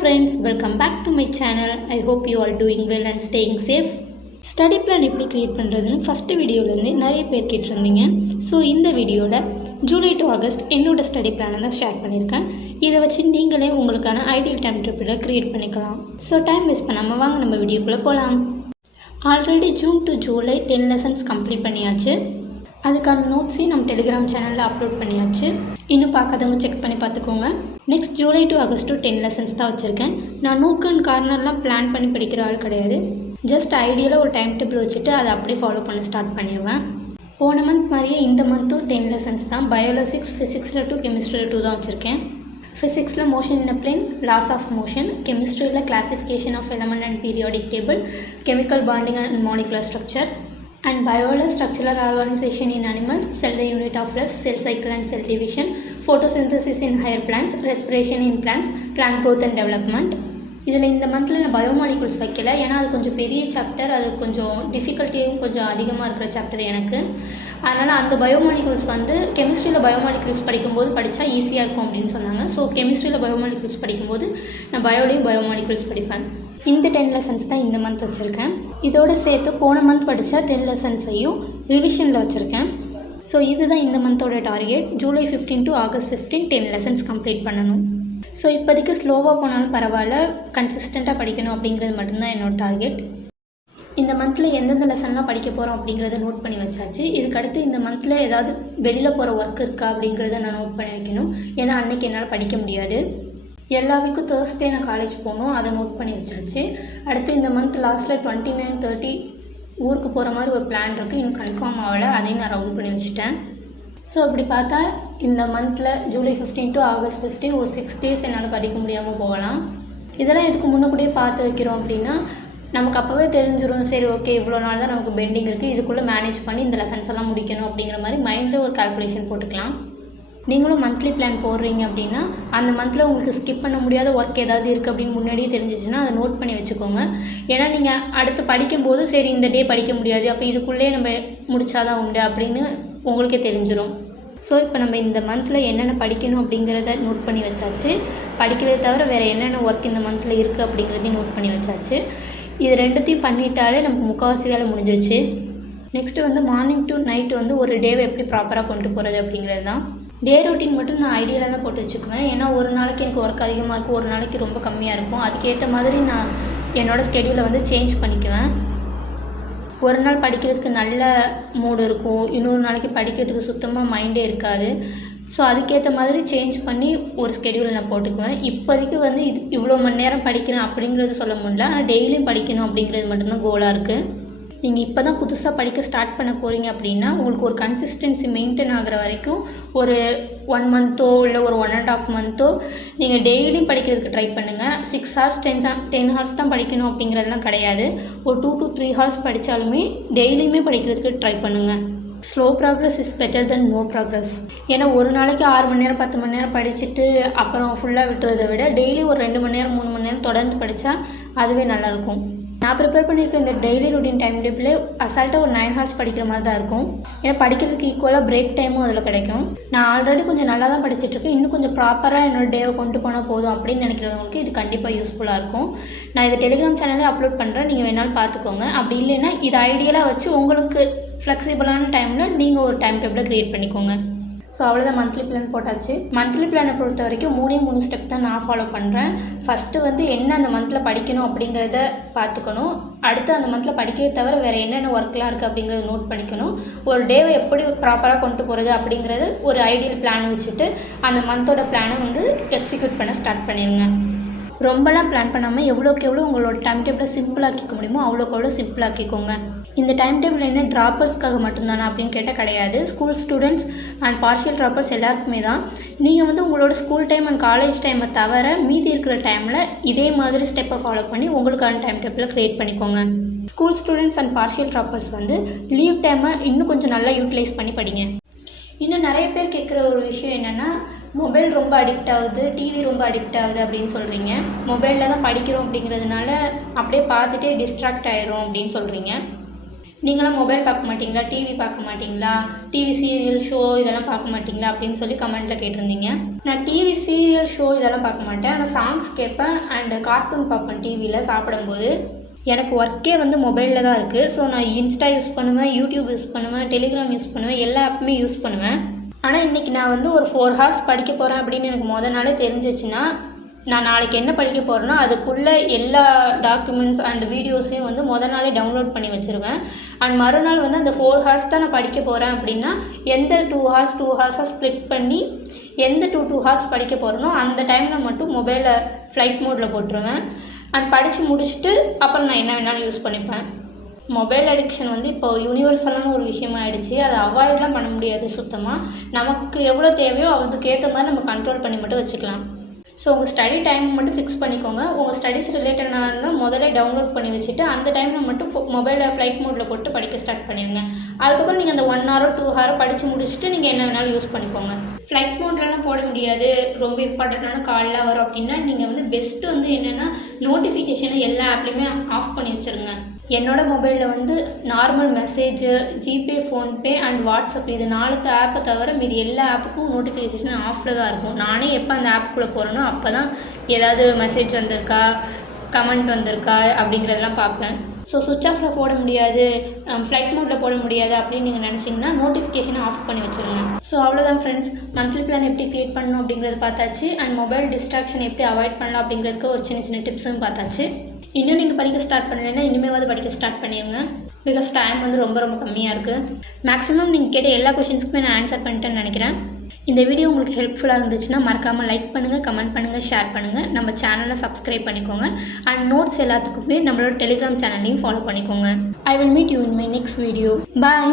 friends, welcome back to my channel. I hope you all doing well and staying safe. Study plan எப்படி create பண்ணுறதுன்னு first வீடியோலேருந்து நிறைய பேர் கேட்டிருந்தீங்க. So இந்த வீடியோவில் ஜூலை டு ஆகஸ்ட் என்னோடய ஸ்டடி பிளானை தான் ஷேர் பண்ணியிருக்கேன். இதை வச்சு நீங்களே உங்களுக்கான ஐடியல் டைம் டேபிளை க்ரியேட் பண்ணிக்கலாம். ஸோ டைம் வேஸ்ட் பண்ணாமல் வாங்க நம்ம வீடியோக்குள்ளே போகலாம். Already June to July 10 lessons complete பண்ணியாச்சு. அதுக்கான நோட்ஸையும் நம்ம டெலிகிராம் சேனலில் அப்லோட் பண்ணியாச்சு. இன்னும் பார்க்காதவங்க செக் பண்ணி பார்த்துக்கோங்க. Next July to August to 10 lessons தான் வச்சுருக்கேன். நான் நோக் அண்ட் கார்னர்லாம் பிளான் பண்ணி படிக்கிற ஆள் கிடையாது. ஜஸ்ட் ஐடியாவில் ஒரு டைம் டேபிள் வச்சுட்டு அதை அப்படியே ஃபாலோ பண்ண ஸ்டார்ட் பண்ணிடுவேன். போன மந்த் மாதிரியே இந்த மந்த்தும் 10 லெசன்ஸ் தான். பயோவில் 6, ஃபிசிக்ஸில் 2, கெமிஸ்ட்ரியில் 2 தான் வச்சுருக்கேன். ஃபிசிக்ஸில் motion in a plane, laws of motion. கெமிஸ்ட்ரியில் classification of element and periodic table, chemical bonding and molecular structure. And biology, structural organization in animals, cell the unit of life, cell cycle and cell division, photosynthesis in higher plants, respiration in plants, plant growth and development. இதில் இந்த மந்தில் நான் biomolecules வைக்கல, ஏன்னா அது கொஞ்சம் பெரிய chapter, அது கொஞ்சம் டிஃபிகல்ட்டியும் கொஞ்சம் அதிகமாக இருக்கிற சாப்டர் எனக்கு. அதனால் அந்த பயோமாலிகுல்ஸ் வந்து கெமிஸ்ட்ரியில் பயோமாலிகுல்ஸ் படிக்கும்போது படித்தா ஈஸியாக இருக்கும் அப்படின்னு சொன்னாங்க. ஸோ கெமிஸ்ட்ரியில் பயோமாலிகுல்ஸ் படிக்கும்போது நான் பயோலையும் பயோமாலிகுல்ஸ் படிப்பேன். இந்த 10 லெசன்ஸ் தான் இந்த மந்த் வச்சுருக்கேன். இதோடு சேர்த்து போன மந்த் படித்த 10 லெசன்ஸையும் ரிவிஷனில் வச்சுருக்கேன். ஸோ இதுதான் இந்த மந்தோட target. July 15 to August 15 10 lessons complete பண்ணணும். ஸோ இப்போதைக்கு ஸ்லோவாக போனாலும் பரவாயில்ல, கன்சிஸ்டண்ட்டாக படிக்கணும் அப்படிங்கிறது மட்டும்தான் என்னோடய டார்கெட். இந்த மந்தில் எந்தெந்த லெசன்லாம் படிக்க போகிறோம் அப்படிங்கிறத நோட் பண்ணி வச்சாச்சு. இதுக்கடுத்து இந்த மந்தில் ஏதாவது வெளியில் போகிற ஒர்க் இருக்கா அப்படிங்கிறத நான் நோட் பண்ணி வைக்கணும். ஏன்னா அன்றைக்கி என்னால் படிக்க முடியாது. எல்லா வீக்கும் தேர்ஸ்டே நான் காலேஜ் போகணும், அதை நோட் பண்ணி வச்சாச்சு. அடுத்து இந்த மந்த் லாஸ்ட்டில் 29, 30 ஊருக்கு போகிற மாதிரி ஒரு பிளான் இருக்குது. இன்னும் கன்ஃபார்ம் ஆகலை, அதையும் நான் ரவுண்ட் பண்ணி வச்சுட்டேன். ஸோ அப்படி பார்த்தா இந்த மந்தில் ஜூலை 15 டு ஆகஸ்ட் 15 ஒரு 6 டேஸ் என்னால் படிக்க முடியாமல் போகலாம். இதெல்லாம் இதுக்கு முன்னக்கூடியே பார்த்து வைக்கிறோம் அப்படின்னா நமக்கு அப்போவே தெரிஞ்சிடும். சரி, ஓகே, இவ்வளோ நாள் தான் நமக்கு பெண்டிங் இருக்குது, இதுக்குள்ளே மேனேஜ் பண்ணி இந்த லெசன்ஸ் எல்லாம் முடிக்கணும் அப்படிங்கிற மாதிரி மைண்டில் ஒரு கால்குலேஷன் போட்டுக்கலாம். நீங்களும் மந்த்லி பிளான் போடுறீங்க அப்படின்னா அந்த மந்தில் உங்களுக்கு ஸ்கிப் பண்ண முடியாத ஒர்க் ஏதாவது இருக்குது அப்படின்னு முன்னாடியே தெரிஞ்சிச்சுன்னா அதை நோட் பண்ணி வச்சுக்கோங்க. ஏன்னா நீங்கள் அடுத்து படிக்கும்போது சரி இந்த டே படிக்க முடியாது, அப்போ இதுக்குள்ளே நம்ம முடித்தாதான் உண்டு அப்படின்னு உங்களுக்கே தெரிஞ்சிடும். ஸோ இப்போ நம்ம இந்த மந்தில் என்னென்ன படிக்கணும் அப்படிங்கிறத நோட் பண்ணி வச்சாச்சு. படிக்கிறத தவிர வேறு என்னென்ன ஒர்க் இந்த மந்தில் இருக்குது அப்படிங்கிறதையும் நோட் பண்ணி வச்சாச்சு. இது ரெண்டுத்தையும் பண்ணிட்டாலே நமக்கு முக்கால்வாசி வேலை முடிஞ்சிருச்சு. நெக்ஸ்ட்டு வந்து மார்னிங் டு நைட்டு வந்து ஒரு டேவை எப்படி ப்ராப்பராக கொண்டு போகிறது அப்படிங்கிறது தான். டே ரொட்டீன் மட்டும் நான் ஐடியாவில் தான் போட்டு வச்சுக்குவேன். ஏன்னா ஒரு நாளைக்கு எனக்கு ஒர்க் அதிகமாக இருக்கும், ஒரு நாளைக்கு ரொம்ப கம்மியாக இருக்கும். அதுக்கேற்ற மாதிரி நான் என்னோடய ஸ்கெடியூலை வந்து சேஞ்ச் பண்ணிக்குவேன். ஒரு நாள் படிக்கிறதுக்கு நல்ல மூடு இருக்கும், இன்னொரு நாளைக்கு படிக்கிறதுக்கு சுத்தமாக மைண்டே இருக்காது. ஸோ அதுக்கேற்ற மாதிரி சேஞ்ச் பண்ணி ஒரு ஸ்கெடியூலை நான் போட்டுக்குவேன். இப்போதைக்கு வந்து இவ்வளோ மணி நேரம் படிக்கிறேன் அப்படிங்கிறது சொல்ல முடியல, ஆனால் டெய்லியும் படிக்கணும் அப்படிங்கிறது மட்டும்தான் கோலாக இருக்குது. நீங்கள் இப்போ தான் புதுசாக படிக்க ஸ்டார்ட் பண்ண போகிறீங்க அப்படின்னா உங்களுக்கு ஒரு கன்சிஸ்டன்சி மெயின்டைன் ஆகிற வரைக்கும் ஒரு 1 மந்த்தோ இல்லை ஒரு 1.5 மந்த்தோ நீங்கள் டெய்லியும் படிக்கிறதுக்கு ட்ரை பண்ணுங்கள். 6 ஹார்ஸ் 10 ஹார்ஸ் தான் படிக்கணும் அப்படிங்கிறதுலாம் கிடையாது. ஒரு 2 to 3 ஹார்ஸ் படித்தாலுமே டெய்லியுமே படிக்கிறதுக்கு ட்ரை பண்ணுங்கள். Slow progress is better than no progress. ஏன்னா ஒரு நாளைக்கு 6 மணி நேரம் 10 மணி நேரம் படிச்சுட்டு அப்புறம் ஃபுல்லாக விட்டுறதை விட டெய்லி ஒரு 2 மணி நேரம் 3 மணி நேரம் தொடர்ந்து படித்தா அதுவே நல்லாயிருக்கும். நான் ப்ரிப்பேர் பண்ணியிருக்க இந்த டெய்லி ரொட்டீன் டைம் டேபிளே அசால்ட்டாக ஒரு 9 ஹார்ஸ் படிக்கிற மாதிரி தான் இருக்கும். ஏன்னா படிக்கிறதுக்கு ஈக்குவலாக பிரேக் டைமும் அதில் கிடைக்கும். நான் ஆல்ரெடி கொஞ்சம் நல்லா தான் படிச்சுட்ருக்கேன், இன்னும் கொஞ்சம் ப்ராப்பராக என்னோடய டேவை கொண்டு போனால் போதும் அப்படின்னு நினைக்கிறவங்களுக்கு இது கண்டிப்பாக யூஸ்ஃபுல்லாக இருக்கும். நான் இதை டெலிகிராம் சேனலே அப்லோட் பண்ணுறேன், நீங்கள் வேணாலும் பார்த்துக்கோங்க. அப்படி இல்லைன்னா இது ஐடியலாக வச்சு உங்களுக்கு ஃப்ளெக்சிபிளான டைமில் நீங்கள் ஒரு டைம் டேபிளை க்ரியேட் பண்ணிக்கோங்க. ஸோ அவ்வளோதான், மந்த்லி பிளான் போட்டாச்சு. மந்த்லி பிளானை பொறுத்த வரைக்கும் 3 ஸ்டெப் தான் நான் ஃபாலோ பண்ணுறேன். ஃபஸ்ட்டு வந்து என்ன அந்த மந்தில் படிக்கணும் அப்படிங்கிறத பார்த்துக்கணும். அடுத்து அந்த மந்தில் படிக்கிறத தவிர வேறு என்னென்ன ஒர்க்லாம் இருக்குது அப்படிங்கிறத நோட் பண்ணிக்கணும். ஒரு டேவை எப்படி ப்ராப்பராக கொண்டு போகிறது அப்படிங்கிறது ஒரு ஐடியல் பிளான் வச்சுட்டு அந்த மந்தோட பிளானை வந்து எக்ஸிக்யூட் பண்ண ஸ்டார்ட் பண்ணிடுங்க. ரொம்பலாம் பிளான் பண்ணாமல் எவ்வளோக்கு எவ்வளோ உங்களோட டைம் டேபிளை சிம்பிளாக்கிக்க முடியுமோ அவ்வளோக்கு எவ்வளோ சிம்பிளாக்கிக்கோங்க. இந்த டைம் டேபிள் என்ன ட்ராப்பர்ஸ்க்காக மட்டும்தானா அப்படின்னு கேட்டால் கிடையாது. School students and partial droppers எல்லாருக்குமே தான். நீங்கள் வந்து உங்களோட ஸ்கூல் டைம் அண்ட் காலேஜ் டைமை தவிர மீதி இருக்கிற டைமில் இதே மாதிரி ஸ்டெப்பை ஃபாலோ பண்ணி உங்களுக்கான டைம் டேபிளை க்ரியேட் பண்ணிக்கோங்க. School students and partial droppers வந்து லீவ் டைமை இன்னும் கொஞ்சம் நல்லா யூட்டிலைஸ் பண்ணி படிங்க. இன்னும் நிறைய பேர் கேட்குற ஒரு விஷயம் என்னென்னா, மொபைல் ரொம்ப அடிக்ட் ஆகுது, டிவி ரொம்ப அடிக்ட் ஆகுது அப்படின்னு சொல்கிறீங்க. மொபைலில் தான் படிக்கிறோம் அப்படிங்கிறதுனால அப்படியே பார்த்துட்டே டிஸ்ட்ராக்ட் ஆகிரும் அப்படின்னு சொல்கிறீங்க. நீங்களாம் மொபைல் பார்க்க மாட்டிங்களா, டிவி பார்க்க மாட்டிங்களா, டிவி சீரியல் ஷோ இதெல்லாம் பார்க்க மாட்டிங்களா அப்படின்னு சொல்லி கமெண்ட்டில் கேட்டிருந்தீங்க. நான் டிவி சீரியல் ஷோ இதெல்லாம் பார்க்க மாட்டேன். ஆனால் சாங்ஸ் கேட்பேன் அண்டு கார்ட்டூன் பார்ப்பேன் டிவியில் சாப்பிடும்போது. எனக்கு ஒர்க்கே வந்து மொபைலில் தான் இருக்குது. ஸோ நான் இன்ஸ்டா யூஸ் பண்ணுவேன், யூடியூப் யூஸ் பண்ணுவேன், டெலிகிராம் யூஸ் பண்ணுவேன், எல்லா ஆப்புமே யூஸ் பண்ணுவேன். ஆனால் இன்றைக்கி நான் வந்து ஒரு 4 hours படிக்க போகிறேன் அப்படின்னு எனக்கு நாளே தெரிஞ்சிச்சுன்னா, நான் நாளைக்கு என்ன படிக்க போகிறேன்னா அதுக்குள்ளே எல்லா டாக்குமெண்ட்ஸ் அண்ட் வீடியோஸையும் வந்து நாளே டவுன்லோட் பண்ணி வச்சுருவேன். அண்ட் மறுநாள் வந்து அந்த 4 hours தான் நான் படிக்க போகிறேன் அப்படின்னா எந்த 2 hours ஸ்ப்ளிட் பண்ணி எந்த 2 hours படிக்க போகிறேனோ அந்த டைமில் மட்டும் மொபைலை ஃப்ளைட் மோடில் போட்டுருவேன். அண்ட் படித்து முடிச்சுட்டு அப்புறம் நான் என்ன வேணாலும் யூஸ் பண்ணிப்பேன். மொபைல் அடிக்ஷன் வந்து இப்போ யூனிவர்சலான ஒரு விஷயமாகிடுச்சு. அதை அவாய்டெலாம் பண்ண முடியாது சுத்தமாக. நமக்கு எவ்வளோ தேவையோ அதுக்கு ஏற்ற மாதிரி நம்ம கண்ட்ரோல் பண்ணி மட்டும் வச்சுக்கலாம். ஸோ உங்கள் ஸ்டடி டைம் மட்டும் ஃபிக்ஸ் பண்ணிக்கோங்க. உங்கள் ஸ்டடீஸ் ரிலேட்டடாக இருந்தால் முதல்ல டவுன்லோட் பண்ணி வச்சுட்டு அந்த டைமில் மட்டும் மொபைலை ஃப்ளைட் மோடில் போட்டு படிக்க ஸ்டார்ட் பண்ணிடுங்க. அதுக்கப்புறம் நீங்கள் அந்த 1 hour 2 hour படித்து முடிச்சுட்டு நீங்கள் என்ன வேணாலும் யூஸ் பண்ணிக்கோங்க. ஃப்ளைட் மோட்லலாம் போட முடியாது, ரொம்ப இம்பார்ட்டண்ட்டான கால்லாம் வரும் அப்படின்னா நீங்கள் வந்து பெஸ்ட்டு வந்து என்னென்னா நோட்டிஃபிகேஷனை எல்லா ஆப்லேயுமே ஆஃப் பண்ணி வச்சுருங்க. என்னோடய மொபைலில் வந்து normal message, GPay, PhonePe and WhatsApp இது 4 ஆப்பை தவிர மீதி எல்லா ஆப்புக்கும் நோட்டிஃபிகேஷன் ஆஃபில் தான் இருக்கும். நானே எப்போ அந்த ஆப்புக்குள்ளே போகிறேனோ அப்போ தான் ஏதாவது மெசேஜ் வந்திருக்கா, கமெண்ட் வந்திருக்கா அப்படிங்கிறதெல்லாம் பார்ப்பேன். ஸோ சுவிட்ச் ஆஃபில் போட முடியாது, ஃப்ளைட் மோடில் போட முடியாது அப்படின்னு நீங்கள் நினச்சிங்கன்னா நோட்டிஃபிகேஷனை ஆஃப் பண்ணி வச்சுருங்க. ஸோ அவ்வளோதான் ஃப்ரெண்ட்ஸ், மந்த்லி பிளான் எப்படி க்ரியேட் பண்ணணும் அப்படிங்கிறது பார்த்தாச்சு. அண்ட் மொபைல் டிஸ்ட்ராக்ஷன் எப்படி அவாய்ட் பண்ணலாம் அப்படிங்கிறதுக்கு ஒரு சின்ன டிப்ஸும் பார்த்தாச்சு. இன்னும் நீங்கள் படிக்க ஸ்டார்ட் பண்ணலைன்னா இனிமேல் படிக்க ஸ்டார்ட் பண்ணிடுங்க. பிகாஸ் டைம் வந்து ரொம்ப கம்மியாக இருக்குது. மேக்ஸிமம் நீங்கள் கேட்ட எல்லா கொஷின்ஸ்க்குமே நான் ஆன்சர் பண்ணிட்டேன்னு நினைக்கிறேன். இந்த வீடியோ உங்களுக்கு ஹெல்ப்ஃபுல்லாக இருந்துச்சுன்னா மறக்காமல் லைக் பண்ணுங்கள், கமெண்ட் பண்ணுங்கள், ஷேர் பண்ணுங்கள். நம்ம சேனலை சப்ஸ்கிரைப் பண்ணிக்கோங்க. அண்ட் நோட்ஸ் எல்லாத்துக்குமே நம்மளோட டெலிகிராம் சேனல்லையும் ஃபாலோ பண்ணிக்கோங்க. I will meet you in my next video. Bye.